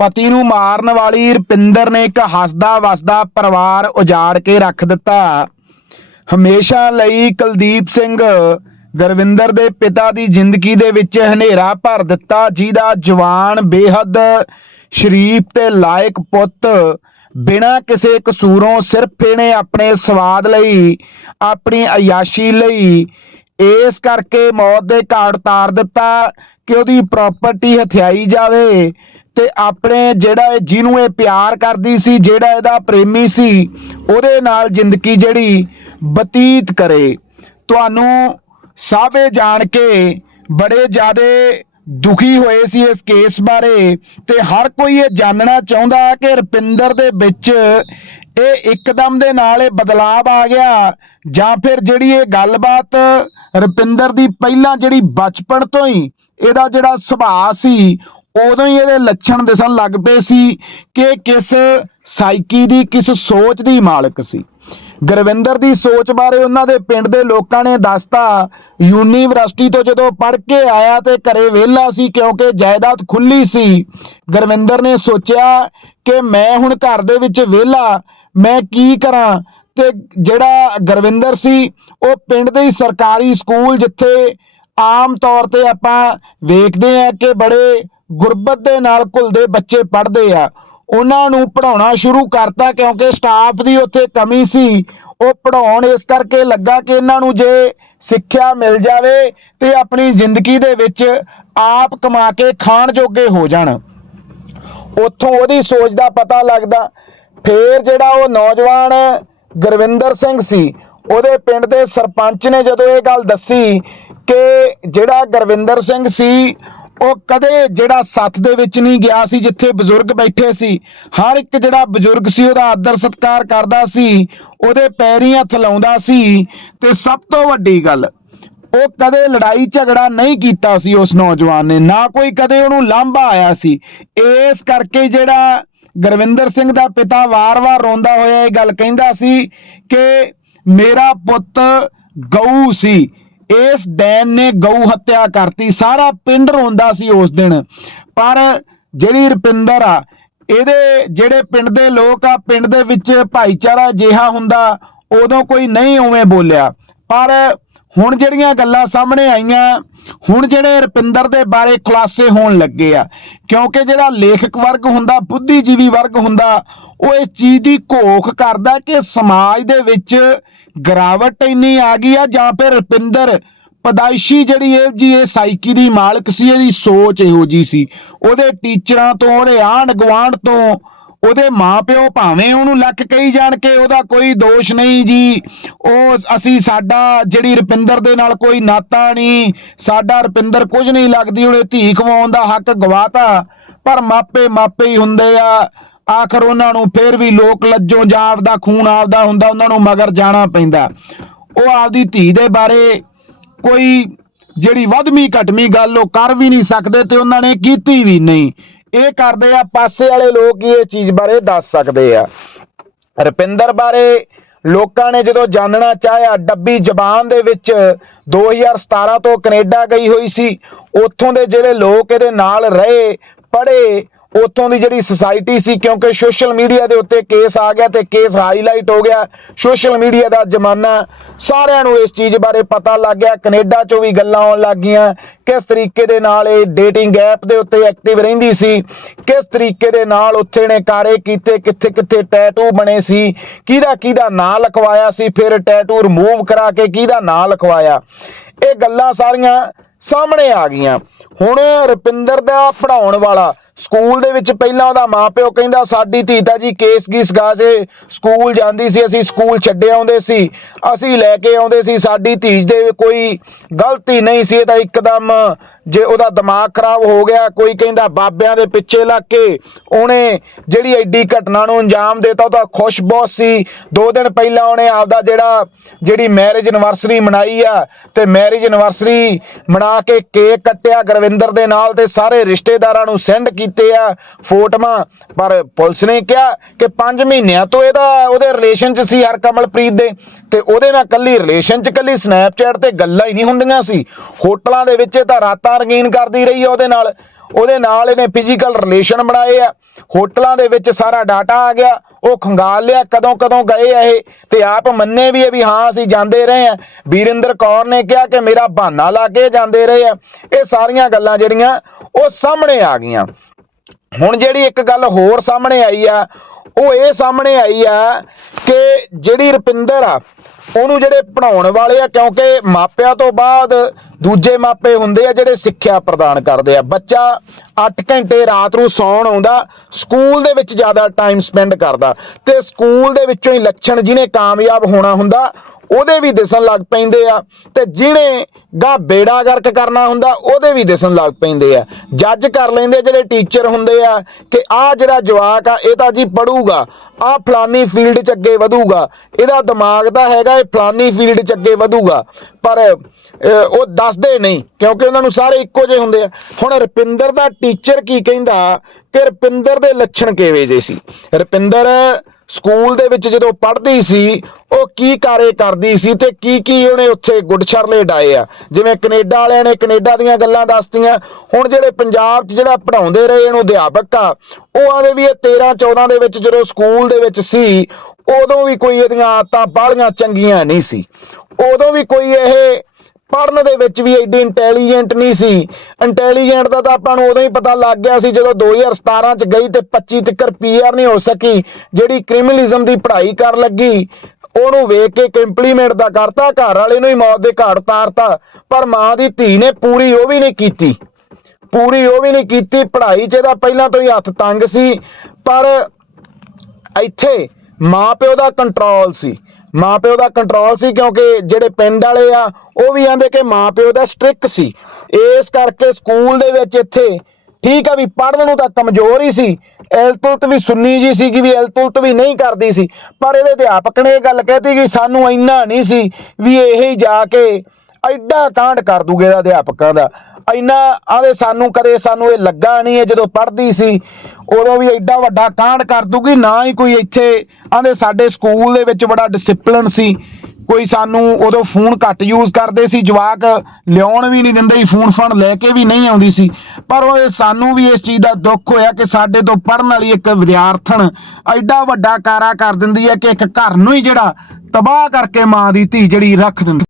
ਪਤੀ ਨੂੰ ਮਾਰਨ ਵਾਲੀ ਰੁਪਿੰਦਰ ਨੇ ਇੱਕ ਹੱਸਦਾ ਵਸਦਾ ਪਰਿਵਾਰ ਉਜਾੜ ਕੇ ਰੱਖ ਦਿੱਤਾ। ਹਮੇਸ਼ਾ ਲਈ ਕੁਲਦੀਪ ਸਿੰਘ ਗੁਰਵਿੰਦਰ ਦੇ ਪਿਤਾ ਦੀ ਜ਼ਿੰਦਗੀ ਦੇ ਵਿੱਚ ਹਨੇਰਾ ਭਰ ਦਿੱਤਾ, ਜਿਹਦਾ ਜਵਾਨ ਬੇਹੱਦ ਸ਼ਰੀਫ ਤੇ ਲਾਇਕ ਪੁੱਤ, ਬਿਨਾਂ ਕਿਸੇ ਕਸੂਰੋਂ ਸਿਰਫ ਇਹਨੇ ਆਪਣੇ ਸਵਾਦ ਲਈ, ਆਪਣੀ ਅਯਾਸ਼ੀ ਲਈ ਇਸ ਕਰਕੇ ਮੌਤ ਦੇ ਘਾਟ ਉਤਾਰ ਦਿੱਤਾ ਕਿ ਉਹਦੀ ਪ੍ਰਾਪਰਟੀ ਹਥਿਆਈ ਜਾਵੇ। ਤੇ ਆਪਣੇ ਜਿਹੜਾ ਇਹ ਜਿਹਨੂੰ ਇਹ ਪਿਆਰ ਕਰਦੀ ਸੀ, ਜਿਹੜਾ ਇਹਦਾ ਪ੍ਰੇਮੀ ਸੀ, ਉਹਦੇ ਨਾਲ ਜ਼ਿੰਦਗੀ ਜਿਹੜੀ ਬਤੀਤ ਕਰੇ। ਤੁਹਾਨੂੰ ਸਭ ਜਾਣ ਕੇ ਬੜੇ ਜ਼ਿਆਦੇ ਦੁਖੀ ਹੋਏ ਸੀ ਇਸ ਕੇਸ ਬਾਰੇ ਤੇ ਹਰ ਕੋਈ ਇਹ ਜਾਣਨਾ ਚਾਹੁੰਦਾ ਕਿ ਰੁਪਿੰਦਰ ਦੇ ਵਿੱਚ ਇਹ ਇੱਕਦਮ ਦੇ ਨਾਲ ਇਹ ਬਦਲਾਅ ਆ ਗਿਆ ਜਾਂ ਫਿਰ ਜਿਹੜੀ ਇਹ ਗੱਲਬਾਤ ਰੁਪਿੰਦਰ ਦੀ ਪਹਿਲਾਂ ਜਿਹੜੀ ਬਚਪਨ ਤੋਂ ਹੀ ਇਹਦਾ ਜਿਹੜਾ ਸੁਭਾਅ ਸੀ ਉਦੋਂ ਹੀ ਇਹਦੇ ਲੱਛਣ ਦਿਸਣ ਲੱਗ ਪਏ ਸੀ ਕਿ ਕਿਸ ਸਾਈਕੀ ਦੀ, ਕਿਸ ਸੋਚ ਦੀ ਮਾਲਕ ਸੀ। ਗੁਰਵਿੰਦਰ ਦੀ ਸੋਚ ਬਾਰੇ ਉਹਨਾਂ ਦੇ ਪਿੰਡ ਦੇ ਲੋਕਾਂ ਨੇ ਦੱਸਤਾ, ਯੂਨੀਵਰਸਿਟੀ ਤੋਂ ਜਦੋਂ ਪੜ੍ਹ ਕੇ ਆਇਆ ਤੇ ਘਰੇ ਵਿਹਲਾ ਸੀ ਕਿਉਂਕਿ ਜਾਇਦਾਦ ਖੁੱਲੀ ਸੀ, ਗੁਰਵਿੰਦਰ ਨੇ ਸੋਚਿਆ ਕਿ ਮੈਂ ਹੁਣ ਘਰ ਦੇ ਵਿੱਚ ਵਿਹਲਾ, ਮੈਂ ਕੀ ਕਰਾਂ? ਤੇ ਜਿਹੜਾ ਗੁਰਵਿੰਦਰ ਸੀ, ਉਹ ਪਿੰਡ ਦੇ ਹੀ ਸਰਕਾਰੀ ਸਕੂਲ ਜਿੱਥੇ ਆਮ ਤੌਰ ਤੇ ਆਪਾਂ ਵੇਖਦੇ ਆ ਕਿ ਬੜੇ ਗੁਰਬਤ ਦੇ ਨਾਲ ਘੁਲਦੇ ਬੱਚੇ ਪੜ੍ਹਦੇ ਆ। ਉਹਨਾਂ ਨੂੰ ਪੜਾਉਣਾ ਸ਼ੁਰੂ ਕਰਤਾ ਕਿਉਂਕਿ ਸਟਾਫ ਦੀ ਉੱਥੇ ਕਮੀ ਸੀ। ਉਹ ਪੜਾਉਣ ਇਸ ਕਰਕੇ ਲੱਗਾ ਕਿ ਇਹਨਾਂ ਨੂੰ ਜੇ ਸਿੱਖਿਆ ਮਿਲ ਜਾਵੇ ਤੇ ਆਪਣੀ ਜ਼ਿੰਦਗੀ ਦੇ ਵਿੱਚ ਆਪ ਕਮਾ ਕੇ ਖਾਣ ਜੋਗੇ ਹੋ ਜਾਣ। ਉੱਥੋਂ ਉਹਦੀ ਸੋਚ ਦਾ ਪਤਾ ਲੱਗਦਾ। ਫੇਰ ਜਿਹੜਾ ਉਹ ਨੌਜਵਾਨ ਗੁਰਵਿੰਦਰ ਸਿੰਘ ਸੀ, ਉਹਦੇ ਪਿੰਡ ਦੇ ਸਰਪੰਚ ਨੇ ਜਦੋਂ ਇਹ ਗੱਲ ਦੱਸੀ ਕਿ ਜਿਹੜਾ ਗੁਰਵਿੰਦਰ ਸਿੰਘ ਸੀ ਉਹ ਕਦੇ ਜਿਹੜਾ ਸੱਥ ਦੇ ਵਿੱਚ ਨਹੀਂ ਗਿਆ ਸੀ, ਜਿੱਥੇ ਬਜ਼ੁਰਗ ਬੈਠੇ ਸੀ, ਹਰ ਇੱਕ ਜਿਹੜਾ ਬਜ਼ੁਰਗ ਸੀ, ਉਹਦਾ ਆਦਰ ਸਤਿਕਾਰ ਕਰਦਾ ਸੀ, ਉਹਦੇ ਪੈਰੀ ਹੱਥ ਲਾਉਂਦਾ ਸੀ। ਤੇ ਸਭ ਤੋਂ ਵੱਡੀ ਗੱਲ, ਉਹ ਕਦੇ ਲੜਾਈ ਝਗੜਾ ਨਹੀਂ ਕੀਤਾ ਸੀ ਉਸ ਨੌਜਵਾਨ ਨੇ, ਨਾ ਕੋਈ ਕਦੇ ਉਹਨੂੰ ਲਾਂਭਾ ਆਇਆ ਸੀ। ਇਸ ਕਰਕੇ ਜਿਹੜਾ ਗੁਰਵਿੰਦਰ ਸਿੰਘ ਦਾ ਪਿਤਾ ਵਾਰ-ਵਾਰ ਰੋਂਦਾ ਹੋਇਆ ਇਹ ਗੱਲ ਕਹਿੰਦਾ ਸੀ ਕਿ ਮੇਰਾ ਪੁੱਤ ਗਊ ਸੀ ਇਸ ਡੈਨ ਨੇ ਗਊ ਹੱਤਿਆ ਕਰਤੀ, ਸਾਰਾ ਪਿੰਡ ਰੋਂਦਾ ਸੀ ਉਸ ਦਿਨ। ਪਰ ਜਿਹੜੀ ਰਪਿੰਦਰ ਆ, ਇਹਦੇ ਜਿਹੜੇ ਪਿੰਡ ਦੇ ਲੋਕ ਆ, ਪਿੰਡ ਦੇ ਵਿੱਚ ਭਾਈਚਾਰਾ ਜਿਹਾ ਹੁੰਦਾ, ਉਦੋਂ ਕੋਈ ਨਹੀਂ ਉਵੇਂ ਬੋਲਿਆ। ਪਰ ਹੁਣ ਜਿਹੜੀਆਂ ਗੱਲਾਂ ਸਾਹਮਣੇ ਆਈਆਂ, ਹੁਣ ਜਿਹੜੇ ਰਪਿੰਦਰ ਦੇ ਬਾਰੇ ਖੁਲਾਸੇ ਹੋਣ ਲੱਗੇ ਆ, ਕਿਉਂਕਿ ਜਿਹੜਾ ਲੇਖਕ ਵਰਗ ਹੁੰਦਾ, ਬੁੱਧੀਜੀਵੀ ਵਰਗ ਹੁੰਦਾ, ਉਹ ਇਸ ਚੀਜ਼ ਦੀ ਘੋਖ ਕਰਦਾ ਕਿ ਸਮਾਜ ਦੇ ਵਿੱਚ ਗਿਰਾਵਟ ਇੰਨੀ ਆ ਗਈ ਆ, ਜਾਂ ਫਿਰ ਰੁਪਿੰਦਰ ਪਦਾਇਸ਼ੀ ਜਿਹੜੀ ਇਹ ਜੀ, ਇਹ ਸਾਈਕੀ ਦੀ ਮਾਲਕ ਸੀ, ਇਹਦੀ ਸੋਚ ਇਹੋ ਜੀ ਸੀ। ਉਹਦੇ ਟੀਚਰਾਂ ਤੋਂ, ਉਹਦੇ ਆਂਢ ਗੁਆਂਢ ਤੋਂ, ਉਹਦੇ ਮਾਪਿਓ ਭਾਵੇਂ ਉਹਨੂੰ ਲੱਕ ਕਹੀ ਜਾਣ ਕੇ ਉਹਦਾ ਕੋਈ ਦੋਸ਼ ਨਹੀਂ ਜੀ, ਉਹ ਅਸੀਂ ਸਾਡਾ ਜਿਹੜੀ ਰੁਪਿੰਦਰ ਦੇ ਨਾਲ ਕੋਈ ਨਾਤਾ ਨਹੀਂ, ਸਾਡਾ ਰੁਪਿੰਦਰ ਕੁਝ ਨਹੀਂ ਲੱਗਦੀ ਉਹਨੇ ਧੀ ਖਵਾਉਣ ਦਾ ਹੱਕ ਗਵਾਤਾ। ਪਰ ਮਾਪੇ ਮਾਪੇ ਹੀ ਹੁੰਦੇ ਆ ਆਖਰ ਉਹਨਾਂ ਨੂੰ ਫੇਰ ਵੀ ਲੋਕ ਲੱਜੋਂ ਜਾਂ ਆਪਦਾ ਖੂਨ ਆਪਦਾ ਹੁੰਦਾ, ਉਹਨਾਂ ਨੂੰ ਮਗਰ ਜਾਣਾ ਪੈਂਦਾ। ਉਹ ਆਪਦੀ ਧੀ ਦੇ ਬਾਰੇ ਕੋਈ ਜਿਹੜੀ ਵਧਮੀ, ਘਟਮੀ ਗੱਲ ਉਹ ਕਰ ਵੀ ਨਹੀਂ ਸਕਦੇ ਤੇ ਉਹਨਾਂ ਨੇ ਕੀਤੀ ਵੀ ਨਹੀਂ। ਇਹ ਕਰਦੇ ਆ, ਪਾਸੇ ਵਾਲੇ ਲੋਕ ਹੀ ਇਹ ਚੀਜ਼ ਬਾਰੇ ਦੱਸ ਸਕਦੇ ਆ। ਰੁਪਿੰਦਰ ਬਾਰੇ ਲੋਕਾਂ ਨੇ ਜਦੋਂ ਜਾਣਨਾ ਚਾਹਿਆ, ਡੱਬੀ ਜ਼ਬਾਨ ਦੇ ਵਿੱਚ 2017 ਤੋਂ ਕੈਨੇਡਾ ਗਈ ਹੋਈ ਸੀ, ਉੱਥੋਂ ਦੇ ਜਿਹੜੇ ਲੋਕ ਇਹਦੇ ਨਾਲ ਰਹੇ, ਪੜ੍ਹੇ ਉੱਥੋਂ ਦੀ ਜਿਹੜੀ ਸੁਸਾਇਟੀ ਸੀ, ਕਿਉਂਕਿ ਸੋਸ਼ਲ ਮੀਡੀਆ ਦੇ ਉੱਤੇ ਕੇਸ ਆ ਗਿਆ ਤੇ ਕੇਸ ਹਾਈਲਾਈਟ ਹੋ ਗਿਆ। ਸੋਸ਼ਲ ਮੀਡੀਆ ਦਾ ਜ਼ਮਾਨਾ ਸਾਰਿਆਂ ਨੂੰ ਇਸ ਚੀਜ਼ ਬਾਰੇ ਪਤਾ ਲੱਗ ਗਿਆ। ਕੈਨੇਡਾ ਚੋਂ ਵੀ ਗੱਲਾਂ ਆਉਣ ਲੱਗ ਗਈਆਂ। ਕਿਸ ਤਰੀਕੇ ਦੇ ਨਾਲ ਇਹ ਡੇਟਿੰਗ ਐਪ ਦੇ ਉੱਤੇ ਐਕਟਿਵ ਰਹਿੰਦੀ ਸੀ? ਕਿਸ ਤਰੀਕੇ ਦੇ ਨਾਲ ਉੱਥੇ ਨੇ ਕਾਰੇ ਕੀਤੇ? ਕਿੱਥੇ ਕਿੱਥੇ ਟੈਟੂ ਬਣੇ ਸੀ? ਕਿਹਦਾ ਕਿਹਦਾ ਨਾਂ ਲਿਖਵਾਇਆ ਸੀ? ਫਿਰ ਟੈਟੂ ਰਿਮੂਵ ਕਰਾ ਕੇ ਕਿਹਦਾ ਨਾਂ ਲਿਖਵਾਇਆ? ਇਹ ਗੱਲਾਂ ਸਾਰੀਆਂ ਸਾਹਮਣੇ ਆ ਗਈਆਂ। ਹੁਣ ਰੁਪਿੰਦਰ ਦਾ ਪੜਾਉਣ ਵਾਲਾ ਸਕੂਲ ਦੇ ਵਿੱਚ ਪਹਿਲਾਂ ਉਹਦਾ ਮਾਪਿਓ ਕਹਿੰਦਾ, ਸਾਡੀ ਧੀ ਤਾਂ ਜੀ ਕੇਸ ਗੀਸ ਗਾਜੇ ਸਕੂਲ ਜਾਂਦੀ ਸੀ, ਅਸੀਂ ਸਕੂਲ ਛੱਡੇ ਆਉਂਦੇ ਸੀ। ਅਸੀਂ ਲੈ ਕੇ ਆਉਂਦੇ ਸੀ। ਸਾਡੀ ਧੀ ਦੇ ਕੋਈ ਗਲਤੀ ਨਹੀਂ ਸੀ, ਇਹ ਤਾਂ ਇੱਕਦਮ ਜੇ ਉਹਦਾ ਦਿਮਾਗ ਖਰਾਬ ਹੋ ਗਿਆ, ਕੋਈ ਕਹਿੰਦਾ ਬਾਬਿਆਂ ਦੇ ਪਿੱਛੇ ਲੱਗ ਕੇ ਉਹਨੇ ਜਿਹੜੀ ਐਡੀ ਘਟਨਾ ਨੂੰ ਅੰਜਾਮ ਦੇਤਾ ਉਹਦਾ ਖੁਸ਼ ਬਹੁਤ ਸੀ। ਦੋ ਦਿਨ ਪਹਿਲਾਂ ਉਹਨੇ ਆਪਦਾ ਜਿਹੜਾ, ਜਿਹੜੀ ਮੈਰਿਜ ਐਨਵਰਸਰੀ ਮਨਾਈ ਆ, ਤੇ ਮੈਰਿਜ ਐਨਵਰਸਰੀ ਮਨਾ ਕੇ ਕੇਕ ਕੱਟਿਆ ਗੁਰਵਿੰਦਰ ਦੇ ਨਾਲ ਤੇ ਸਾਰੇ ਰਿਸ਼ਤੇਦਾਰਾਂ ਨੂੰ ਸੈਂਡ ਕੀਤੇ ਆ ਫੋਟੋਆਂ। ਪਰ ਪੁਲਿਸ ਨੇ ਕਿਹਾ ਕਿ 5 ਮਹੀਨਿਆਂ ਤੋਂ ਇਹਦਾ, ਉਹਦੇ ਰਿਲੇਸ਼ਨ 'ਚ ਸੀ ਹਰਕਮਲਪ੍ਰੀਤ ਦੇ। ਤੇ ਉਹਦੇ ਨਾਲ ਕੱਲੀ ਰਿਲੇਸ਼ਨ 'ਚ ਕੱਲੀ ਸਨੈਪਚੈਟ ਤੇ ਗੱਲਾਂ ਹੀ ਨਹੀਂ ਹੁੰਦੀਆਂ ਸੀ। ਹੋਟਲਾਂ ਦੇ ਵਿੱਚ ਇਹ ਤਾਂ ਰਾਤਾਂ ਰੰਗੀਨ ਕਰਦੀ ਰਹੀ ਆ ਉਹਦੇ ਨਾਲ। ਉਹਦੇ ਨਾਲ ਇਹਨੇ ਫਿਜ਼ੀਕਲ ਰਿਲੇਸ਼ਨ ਬਣਾਏ ਆ। ਹੋਟਲਾਂ ਦੇ ਵਿੱਚ ਸਾਰਾ ਡਾਟਾ ਆ ਗਿਆ। ਉਹ ਖੰਗਾਲ ਲਿਆ, ਕਦੋਂ ਕਦੋਂ ਗਏ ਆ ਇਹ। ਤੇ ਆਪ ਮੰਨੇ ਵੀ ਹੈ ਵੀ ਹਾਂ, ਅਸੀਂ ਜਾਂਦੇ ਰਹੇ ਆ। ਵੀਰਿੰਦਰ ਕੌਰ ਨੇ ਕਿਹਾ ਕਿ ਮੇਰਾ ਬਹਾਨਾ ਲਾ ਕੇ ਜਾਂਦੇ ਰਹੇ ਆ। ਇਹ ਸਾਰੀਆਂ ਗੱਲਾਂ ਜਿਹੜੀਆਂ ਉਹ ਸਾਹਮਣੇ ਆ ਗਈਆਂ। ਹੁਣ ਜਿਹੜੀ ਇੱਕ ਗੱਲ ਹੋਰ ਸਾਹਮਣੇ ਆਈ ਆ, ਉਹ ਇਹ ਸਾਹਮਣੇ ਆਈ ਆ ਕਿ ਜਿਹੜੀ ਰੁਪਿੰਦਰ ਆ ਉਹਨੂੰ ਜਿਹੜੇ ਪੜਾਉਣ ਵਾਲੇ ਆ, ਕਿਉਂਕਿ ਮਾਪਿਆਂ ਤੋਂ ਬਾਅਦ ਦੂਜੇ ਮਾਪੇ ਹੁੰਦੇ ਆ ਜਿਹੜੇ ਸਿੱਖਿਆ ਪ੍ਰਦਾਨ ਕਰਦੇ ਆ। ਬੱਚਾ 8 ਘੰਟੇ ਰਾਤ ਨੂੰ ਸੌਣ ਆਉਂਦਾ, ਸਕੂਲ ਦੇ ਵਿੱਚ ਜ਼ਿਆਦਾ ਟਾਈਮ ਸਪੈਂਡ ਕਰਦਾ। ਤੇ ਸਕੂਲ ਦੇ ਵਿੱਚੋਂ ਹੀ ਲੱਛਣ ਜਿਹਨੇ ਕਾਮਯਾਬ ਹੋਣਾ ਹੁੰਦਾ ਉਹਦੇ ਵੀ ਦਿਸਣ ਲੱਗ ਪੈਂਦੇ ਆ ਤੇ ਜਿਹਨੇ ਗਾ ਬੇੜਾ ਗਰਕ ਕਰਨਾ ਹੁੰਦਾ, ਉਹਦੇ ਵੀ ਦਿਸਣ ਲੱਗ ਪੈਂਦੇ ਆ। ਜੱਜ ਕਰ ਲੈਂਦੇ ਜਿਹੜੇ ਟੀਚਰ ਹੁੰਦੇ ਆ ਕਿ ਆਹ ਜਿਹੜਾ ਜਵਾਕ ਆ, ਇਹ ਤਾਂ ਜੀ ਪੜੂਗਾ, ਆਹ ਫਲਾਨੀ ਫੀਲਡ 'ਚ ਅੱਗੇ ਵਧੂਗਾ। ਇਹਦਾ ਦਿਮਾਗ ਤਾਂ ਹੈਗਾ ਇਹ ਫਲਾਨੀ ਫੀਲਡ 'ਚ ਅੱਗੇ ਵਧੂਗਾ। ਪਰ ਉਹ ਦੱਸਦੇ ਨਹੀਂ, ਕਿਉਂਕਿ ਉਹਨਾਂ ਨੂੰ ਸਾਰੇ ਇੱਕੋ ਜਿਹੇ ਹੁੰਦੇ ਆ। ਹੁਣ ਰੁਪਿੰਦਰ ਦਾ ਟੀਚਰ ਕੀ ਕਹਿੰਦਾ ਕਿ ਰੁਪਿੰਦਰ ਦੇ ਲੱਛਣ ਕਿਵੇਂ ਜੇ ਸੀ? ਰੁਪਿੰਦਰ ਸਕੂਲ ਦੇ ਵਿੱਚ ਜਦੋਂ ਪੜ੍ਹਦੀ ਸੀ, ਉਹ ਕੀ ਕਾਰੇ ਕਰਦੀ ਸੀ ਤੇ ਕੀ ਕੀ ਉਹਨੇ ਉੱਥੇ ਗੁੱਡਛਰਲੇ ਡਾਏ ਆ? ਜਿਵੇਂ ਕੈਨੇਡਾ ਵਾਲਿਆਂ ਨੇ ਕੈਨੇਡਾ ਦੀਆਂ ਗੱਲਾਂ ਦੱਸਤੀਆਂ, ਹੁਣ ਜਿਹੜੇ ਪੰਜਾਬ 'ਚ ਜਿਹੜਾ ਪੜਾਉਂਦੇ ਰਹੇ ਇਹਨੂੰ ਅਧਿਆਪਕ ਆ, ਉਹ ਆਂਦੇ ਵੀ ਇਹ 13 14 ਦੇ ਵਿੱਚ ਜਦੋਂ ਸਕੂਲ ਦੇ ਵਿੱਚ ਸੀ, ਉਦੋਂ ਵੀ ਕੋਈ ਇਹਦੀਆਂ ਆਦਤਾਂ ਬਾਹਲੀਆਂ ਚੰਗੀਆਂ ਨਹੀਂ ਸੀ। ਉਦੋਂ ਵੀ ਕੋਈ ਇਹ ਪੜਨ ਦੇ ਵਿੱਚ ਵੀ ਐਡੀ ਇੰਟੈਲੀਜੈਂਟ ਨਹੀਂ ਸੀ। ਇੰਟੈਲੀਜੈਂਟ ਦਾ ਤਾਂ ਆਪਾਂ ਨੂੰ ਉਦੋਂ ਹੀ ਪਤਾ ਲੱਗ ਗਿਆ ਸੀ ਜਦੋਂ 2017 ਚ ਗਈ ਤੇ 25 ਤੱਕਰ ਪੀਆਰ ਨਹੀਂ ਹੋ ਸਕੀ, ਜਿਹੜੀ ਕ੍ਰਿਮੀਨਲਿਜ਼ਮ ਦੀ ਪੜ੍ਹਾਈ ਕਰਨ ਲੱਗੀ। ਉਹਨੂੰ ਵੇਖ ਕੇ ਇੱਕ ਇੰਪਲੀਮੈਂਟ ਦਾ ਕਰਤਾ, ਘਰ ਵਾਲੇ ਨੂੰ ਹੀ ਮੌਤ ਦੇ ਘਾਟ ਤਾਰਤਾ। ਪਰ ਮਾਂ ਦੀ ਧੀ ਨੇ ਪੂਰੀ ਉਹ ਵੀ ਨਹੀਂ ਕੀਤੀ। ਪੂਰੀ ਉਹ ਵੀ ਨਹੀਂ ਕੀਤੀ, ਪੜ੍ਹਾਈ 'ਚ ਇਹਦਾ ਪਹਿਲਾਂ ਤੋਂ ਹੀ ਹੱਥ ਤੰਗ ਸੀ। ਪਰ ਇੱਥੇ ਮਾਪਿਓ ਦਾ ਕੰਟਰੋਲ ਸੀ। ਮਾਪਿਓ ਦਾ ਕੰਟਰੋਲ ਸੀ ਕਿਉਂਕਿ ਜਿਹੜੇ ਪਿੰਡ ਵਾਲੇ ਆ, ਉਹ ਵੀ ਆਂਦੇ ਕਿ ਮਾਪਿਓ ਦਾ ਸਟ੍ਰਿਕ ਸੀ। ਇਸ ਕਰਕੇ ਸਕੂਲ ਦੇ ਵਿੱਚ ਇੱਥੇ ਠੀਕ ਆ ਵੀ ਪੜ੍ਹਨ ਨੂੰ ਤਾਂ ਕਮਜ਼ੋਰ ਹੀ ਸੀ। ਐਲਤੁਲਤ ਵੀ ਸੁੰਨੀ ਜੀ ਸੀ ਕਿ ਵੀ ਐਲਤੁਲਤ ਵੀ ਨਹੀਂ ਕਰਦੀ ਸੀ। ਪਰ ਇਹਦੇ ਅਧਿਆਪਕ ਨੇ ਇਹ ਗੱਲ ਕਹਿਤੀ ਕਿ ਸਾਨੂੰ ਇੰਨਾ ਨਹੀਂ ਸੀ ਵੀ ਇਹ ਹੀ ਜਾ ਕੇ ਐਡਾ ਕਾਂਡ ਕਰ ਦੂਗੇ ਇਹਦਾ ਅਧਿਆਪਕਾਂ ਦਾ। ਇੰਨਾ ਆਦੇ ਸਾਨੂੰ ਕਦੇ ਸਾਨੂੰ ਇਹ ਲੱਗਾ ਨਹੀਂ ਹੈ ਜਦੋਂ ਪੜ੍ਹਦੀ ਸੀ, ਉਦੋਂ ਵੀ ਐਡਾ ਵੱਡਾ ਕਾਂਡ ਕਰ ਦੂਗੀ, ਨਾ ਹੀ ਕੋਈ ਇੱਥੇ ਆਂਦੇ ਸਾਡੇ ਸਕੂਲ ਦੇ ਵਿੱਚ ਬੜਾ ਡਿਸਪਲਿਨ ਸੀ। ਕੋਈ ਸਾਨੂੰ ਉਦੋਂ ਫੋਨ ਘੱਟ ਯੂਜ਼ ਕਰਦੇ ਸੀ, ਜਵਾਕ ਲਿਆਉਣ ਵੀ ਨਹੀਂ ਦਿੰਦੇ ਸੀ, ਫੋਨ ਫਣ ਲੈ ਕੇ ਵੀ ਨਹੀਂ ਆਉਂਦੀ ਸੀ। ਪਰ ਉਹ ਸਾਨੂੰ ਵੀ ਇਸ ਚੀਜ਼ ਦਾ ਦੁੱਖ ਹੋਇਆ ਕਿ ਸਾਡੇ ਤੋਂ ਪੜਨ ਵਾਲੀ ਇੱਕ ਵਿਦਿਆਰਥਣ ਐਡਾ ਵੱਡਾ ਕਾਰਾ ਕਰ ਦਿੰਦੀ ਹੈ ਕਿ ਇੱਕ ਘਰ ਨੂੰ ਹੀ ਜਿਹੜਾ ਤਬਾਹ ਕਰਕੇ ਮਾਂ ਦੀ ਧੀ ਜਿਹੜੀ ਰੱਖ ਦਿੰਦੀ